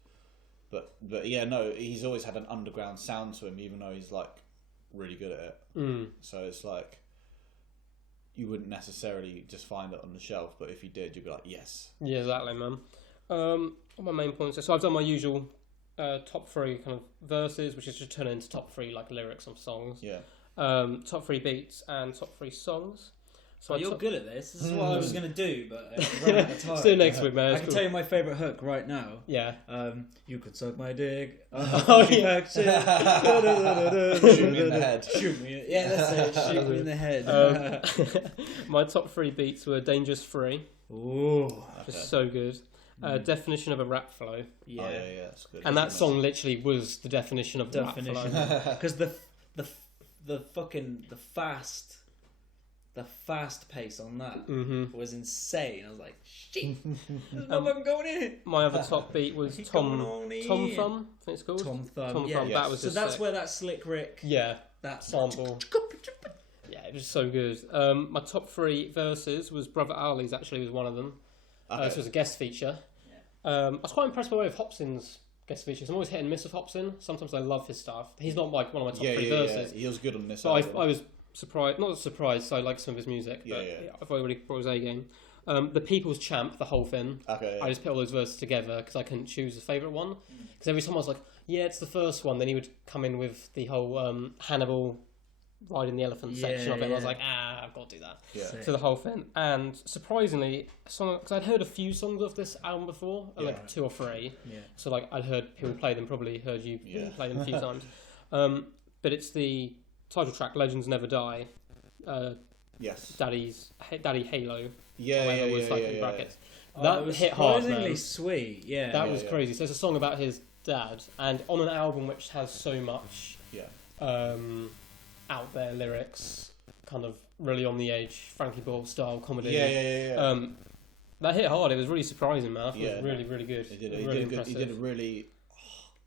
But yeah, no, he's always had an underground sound to him, even though he's like really good at it. So it's like you wouldn't necessarily just find it on the shelf, but if you did, you'd be like, yes. Yeah, exactly, man. What my main points are, so I've done my usual top 3 kind of verses, which is just turn into top 3 like lyrics of songs. Yeah. Top 3 beats and top 3 songs. So You're good at this. This is what I was going to do, but ran out of time. Let's do it next week, man. I can tell you my favourite hook right now. Yeah. You could suck my dick. Oh, yeah. Shoot me in the head. Shoot me. Yeah, that's it. Shoot me in the head. My top 3 beats were Dangerous Free. Ooh. Which is so good. Definition of a rap flow. Yeah. Oh, yeah, that's good. And that song literally was the definition of rap Definition. flow. Because the fast pace on that was insane. I was like, shit, I'm going in. My other top beat was Tom Thumb, I think it's called. Tom Thumb. Tom Yeah. Thumb. That was So just that's sick. where that Slick Rick. Yeah. That Sample. Yeah, it was so good. My top 3 verses was Brother Ali's. Actually, was one of them. This was a guest feature. I was quite impressed by Hopsin's guest features. I'm always hit and miss with Hopsin. Sometimes I love his stuff. He's not like one of my top 3 verses. Yeah. He was good on this. But I was surprised, not surprised. So I like some of his music. But I thought he really brought his A game. The People's Champ, the whole thing. Okay. I just put all those verses together because I couldn't choose a favourite one. Because every time I was like, yeah, it's the first one. Then he would come in with the whole Hannibal riding the elephant section of it. And I was like, I've got to do that. Yeah. To the whole thing. And surprisingly, because I'd heard a few songs of this album before, like 2 or 3. Yeah. So like I'd heard people play them, probably heard you play them a few times. But it's the title track, Legends Never Die. Yes. Daddy Halo. Yeah. Brackets. That That was hit hard, surprisingly man. sweet. Yeah. That was crazy. So it's a song about his dad, and on an album which has so much out there lyrics, kind of really on the edge, Frankie Ball style comedy. Yeah. That hit hard. It was really surprising, man. I thought it was Yeah. really, really good. He did really impressive.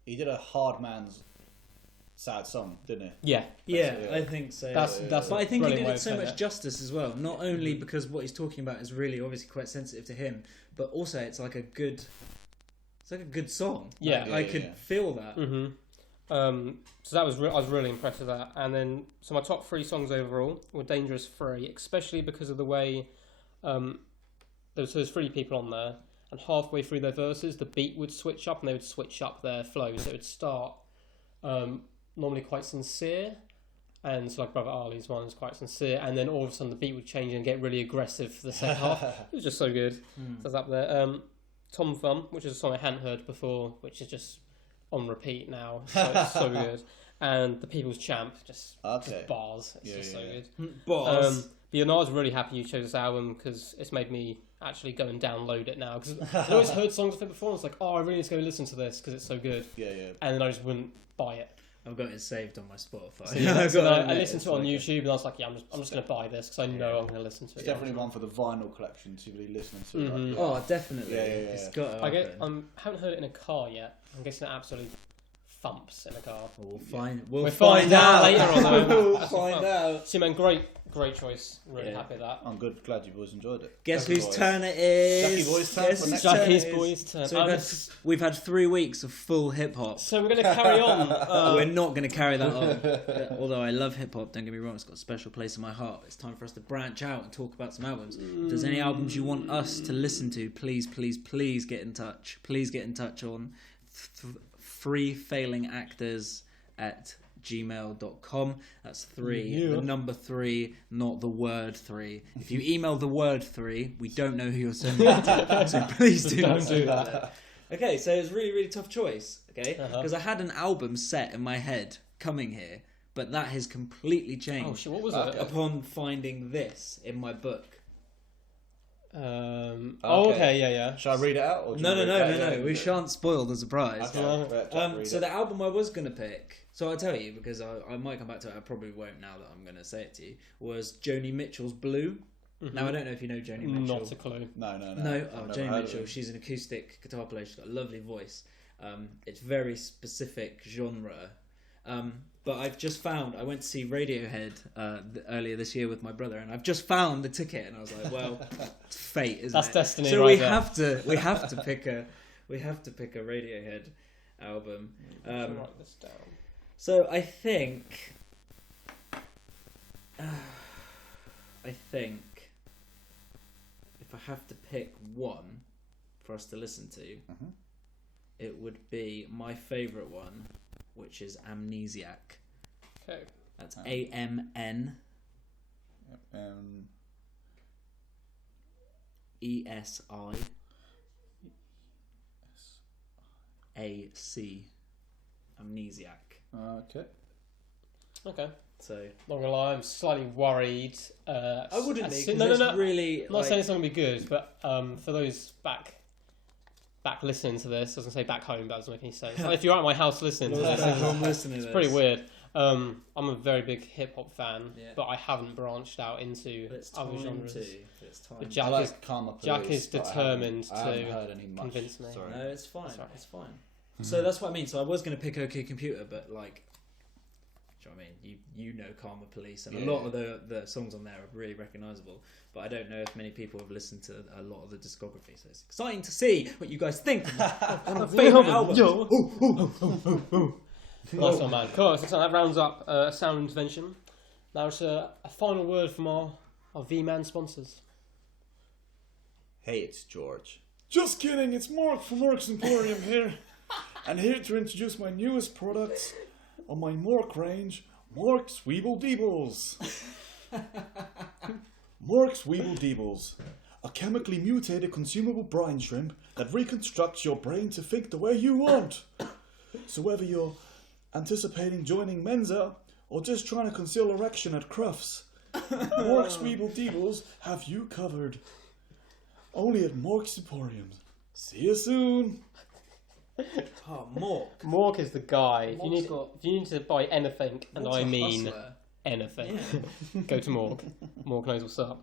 He did a hard man's sad song, didn't he? Yeah, I think so. That's but I think he did it so much justice as well. Not only because what he's talking about is really obviously quite sensitive to him, but also it's like a good song. Yeah, I could feel that. Mm-hmm. So that was I was really impressed with that. And then so my top 3 songs overall were Dangerous 3, especially because of the way there's 3 people on there, and halfway through their verses the beat would switch up and they would switch up their flow. So it would start normally quite sincere, and so like Brother Ali's one was quite sincere, and then all of a sudden the beat would change and get really aggressive for the second half. It was just so good. So that's up there. Tom Thumb, which is a song I hadn't heard before, which is just on repeat now, so it's so good. And The People's Champ, just bars. It's just so good. Bars. But I was really happy you chose this album because it's made me actually go and download it now. Because I'd always heard songs of it before, and it's like, oh, I really need to go listen to this because it's so good. Yeah. And then I just wouldn't buy it. I've got it saved on my Spotify. So I listened to it on YouTube, and I was like, yeah, I'm just going to buy this because I know I'm going to listen to it. It's definitely one for the vinyl collection to really listen to. Mm-hmm. Like, oh, definitely. Yeah. It's got to haven't heard it in a car yet. I'm guessing it absolutely thumps in a car. We'll find out later on. We'll find out. So man, great choice. Really happy with that. I'm good. Glad you boys enjoyed it. Guess whose turn it is? Jackie's boys' turn. So we've had 3 weeks of full hip hop. So we're going to carry on. We're not going to carry that on. Although I love hip hop, don't get me wrong, it's got a special place in my heart. It's time for us to branch out and talk about some albums. If there's any albums you want us to listen to, please get in touch. Please get in touch on 3failingactors@gmail.com. That's 3, the number 3, not the word 3. If you email the word 3, we don't know who you're sending it to. So please don't do that. Okay, so it was a really, really tough choice. Okay, because I had an album set in my head coming here, but that has completely changed. Oh shit! What was it? Upon finding this in my book. Okay, yeah. Shall I read it out? Or no. We shan't spoil the surprise. Okay. So the album I was going to pick, so I'll tell you because I might come back to it. I probably won't now that I'm going to say it to you. Was Joni Mitchell's Blue. Mm-hmm. Now I don't know if you know Joni Mitchell. Not a clue. No. Joni Mitchell. She's an acoustic guitar player. She's got a lovely voice. It's very specific genre. But I've just found, I went to see Radiohead earlier this year with my brother, and I've just found the ticket, and I was like, well, it's fate, isn't That's it? That's destiny. So right we have to pick a Radiohead album. Write this down. So I think if I have to pick one for us to listen to, it would be my favourite one, which is Amnesiac. Okay. That's AMN. ESI AC. Amnesiac. Okay. So not gonna lie, I'm slightly worried. I wouldn't be. No. Really, I'm not saying it's not gonna be good, but for those back listening to this, I was gonna say back home, but that doesn't make any sense. If you're at my house listening to this, it's pretty weird. I'm a very big hip hop fan, but I haven't branched out into other genres. But Jack is determined to convince me. Sorry. No, it's fine. It's fine. So that's what I mean. So I was going to pick OK Computer, but like, do you know what I mean? You know Karma Police, and a lot of the songs on there are really recognisable. But I don't know if many people have listened to a lot of the discography. So it's exciting to see what you guys think on the favourite album. Nice one, man. Cool. So that rounds up a sound intervention. Now it's a final word from our V-Man sponsors. Hey, it's George. Just kidding, it's Mark from Mark's Emporium here. And here to introduce my newest products on my Mork range, Mork's Weeble Deebles. Mork's Weeble Deebles, a chemically mutated consumable brine shrimp that reconstructs your brain to think the way you want. So whether you're anticipating joining Mensa or just trying to conceal erection at Crufts, Mork's Weeble Deebles have you covered. Only at Mork's Emporium. See you soon. Oh, Mork. Mork is the guy. If you need to buy anything, and I mean anything, go to Mork. Mork knows what's up.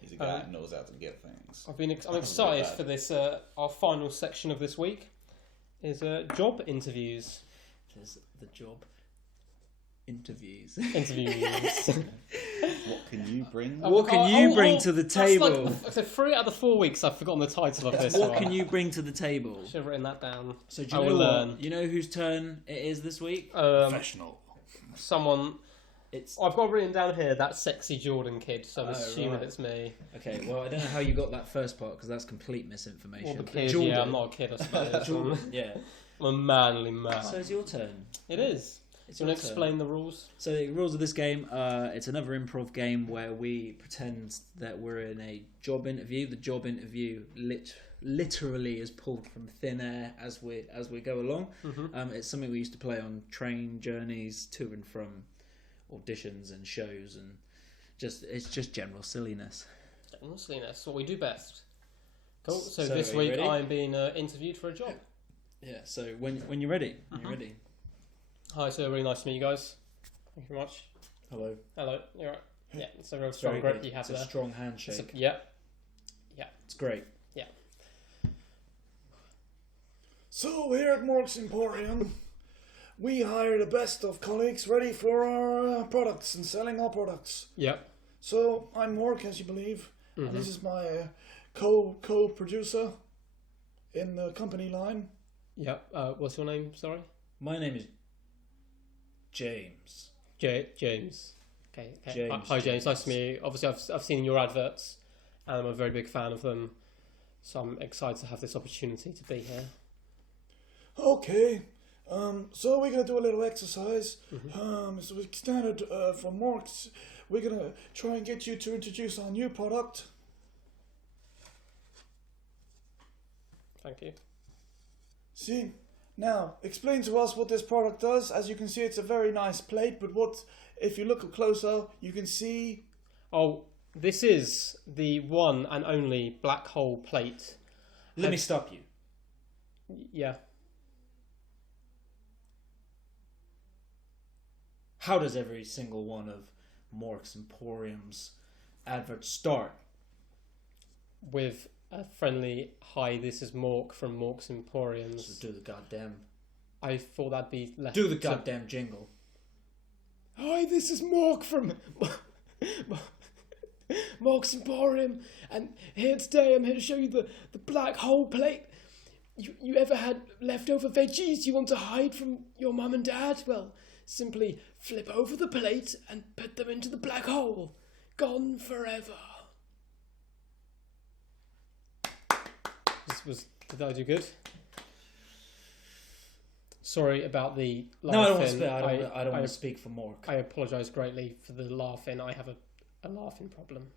He's a guy who knows how to get things. I'm excited for this. Our final section of this week is job interviews. There's the job. Interviews. What can you bring? What can you bring to the table? So 3 out of the 4 weeks I've forgotten the title of this. What can you bring to the table? Should have written that down. So do you know what? You know whose turn it is this week? Professional. Someone. I've got written down here that sexy Jordan kid, so I'm assuming it's me. Okay, well I don't know how you got that first part because that's complete misinformation. Well, the kid, yeah, I'm not a kid, I suppose. Yeah. I'm a manly man. So it's your turn. It is. Do you want to explain the rules? So the rules of this game, it's another improv game where we pretend that we're in a job interview. The job interview literally is pulled from thin air as we go along. Mm-hmm. It's something we used to play on train journeys to and from auditions and shows, and it's just general silliness. General silliness, what we do best. Cool. So this week I'm being interviewed for a job. Yeah. So when you're ready, you're ready. Hi, so really nice to meet you guys. Thank you very much. Hello. You're right. Yeah, it's a real strong grip you have there. It's a strong handshake. Yeah. It's great. Yeah. So here at Mork's Emporium, we hire the best of colleagues ready for our products and selling our products. Yep. So I'm Mork, as you believe, and this is my co-producer in the company line. Yep. What's your name? Sorry. My name is James. James. Okay. Hi, James. Nice to meet you. Obviously, I've seen your adverts, and I'm a very big fan of them. So I'm excited to have this opportunity to be here. Okay. So we're gonna do a little exercise. So we standard for Morks. We're gonna try and get you to introduce our new product. Thank you. See. Now, explain to us what this product does. As you can see, it's a very nice plate, but if you look closer, you can see... Oh, this is the one and only black hole plate. Let me stop you. Yeah. How does every single one of Mork's Emporium's adverts start? With a friendly, hi, this is Mork from Mork's Emporiums. So do the goddamn... I thought that'd be less... Do the goddamn jingle. Hi, this is Mork from Mork's Emporium, and here today I'm here to show you the black hole plate. You ever had leftover veggies you want to hide from your mum and dad? Well, simply flip over the plate and put them into the black hole. Gone forever. Did I do good? Sorry about the laughing. No, I don't want to speak for Mork. I apologise greatly for the laughing. I have a laughing problem.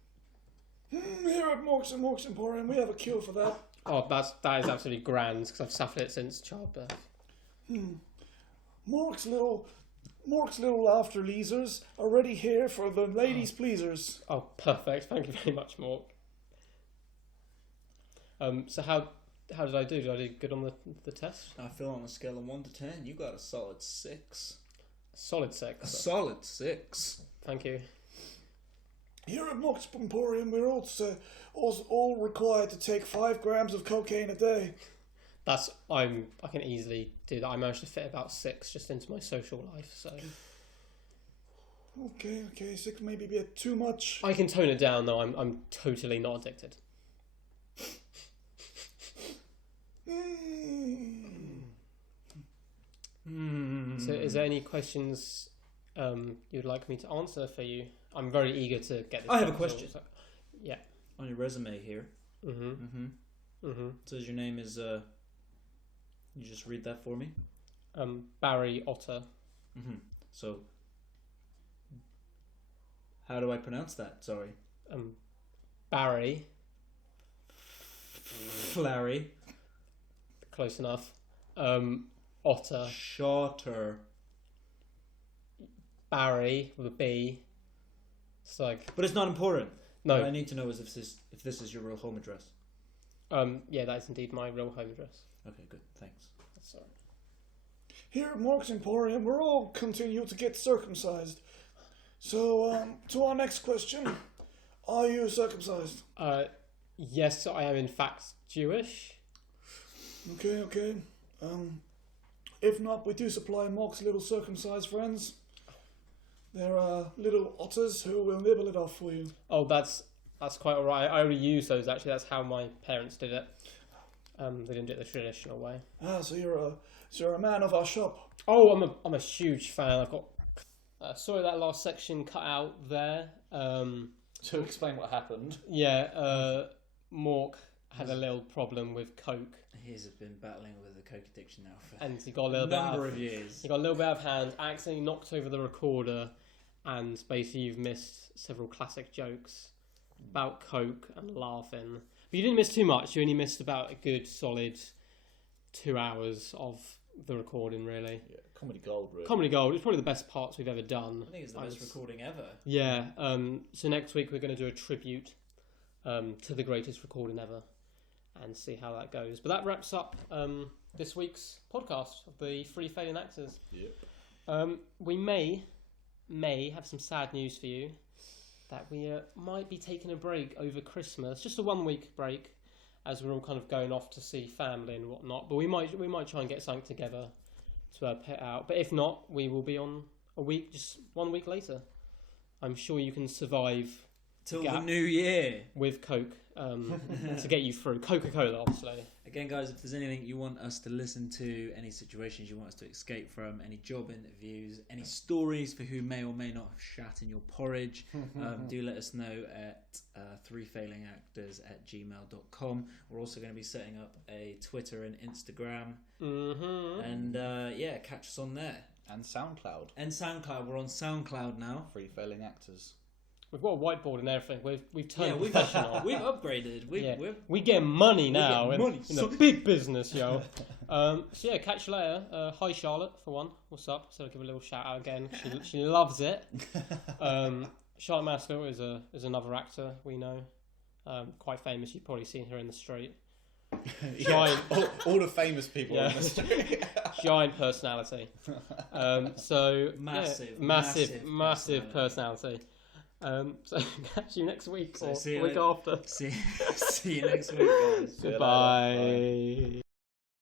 Here at Mork's Emporium, we have a cure for that. Oh, that is absolutely grand, because I've suffered it since childbirth. Mork's little laughter leasers are ready here for the ladies' pleasers. Oh, perfect. Thank you very much, Mork. So how did I do? Did I do good on the test? I feel on a scale of 1 to 10, you got a solid 6. Solid 6. A solid 6. Thank you. Here at Mork's Emporium, we're also all required to take 5 grams of cocaine a day. I can easily do that. I managed to fit about 6 just into my social life, so... Okay, 6 maybe a bit too much. I can tone it down, though. I'm totally not addicted. So is there any questions you'd like me to answer for you? I'm very eager to get this. I have a question. So, yeah. On your resume here. Says your name is you just read that for me? Barry Otter. So how do I pronounce that? Sorry. Barry. Larry. Close enough. Otter. Shorter. Barry with a B. It's like. But it's not important. No. What I need to know is if this is your real home address. Yeah, that is indeed my real home address. Okay, good. Thanks. That's all right. Here at Mork's Emporium, we're all continue to get circumcised. So, to our next question, are you circumcised? Yes, I am in fact Jewish. Okay. If not, we do supply Mork's little circumcised friends. There are little otters who will nibble it off for you. Oh, that's quite alright. I already use those actually. That's how my parents did it. They didn't do it the traditional way. So you're a man of our shop. Oh, I'm a huge fan. I've got. Sorry, that last section cut out there. To explain what happened. Yeah, Mork had a little problem with coke. He's been battling with a coke addiction now for and he got a little number of years. He got a little bit out of hand, accidentally knocked over the recorder, and basically you've missed several classic jokes about coke and laughing. But you didn't miss too much. You only missed about a good solid 2 hours of the recording, really. Yeah, comedy gold, really. Comedy gold. It's probably the best parts we've ever done. I think it's the best recording ever. Yeah. So next week we're going to do a tribute to the greatest recording ever, and see how that goes. But that wraps up this week's podcast of the Three Failing Actors. Yep. We may have some sad news for you, that we might be taking a break over Christmas, just a 1 week break, as we're all kind of going off to see family and whatnot. But we might try and get something together to put out. But if not, we will be on just 1 week later. I'm sure you can survive till the new year with Coke to get you through. Coca-Cola, obviously. Again, guys, if there's anything you want us to listen to, any situations you want us to escape from, any job interviews, any stories for who may or may not have shat in your porridge, do let us know at threefailingactors@gmail.com. We're also going to be setting up a Twitter and Instagram. And catch us on there. And SoundCloud. We're on SoundCloud now. Three Failing Actors. We've got a whiteboard and everything. We've turned we've upgraded. We get money now. In the big business, yo. Catch you later. Hi, Charlotte, for one. What's up? So I'll give a little shout out again. She loves it. Charlotte Maskell is another actor we know. Quite famous. You've probably seen her in the street. Giant, all the famous people in the street. Giant personality. Massive personality. So catch you next week or the week after. See you next week, guys. Goodbye.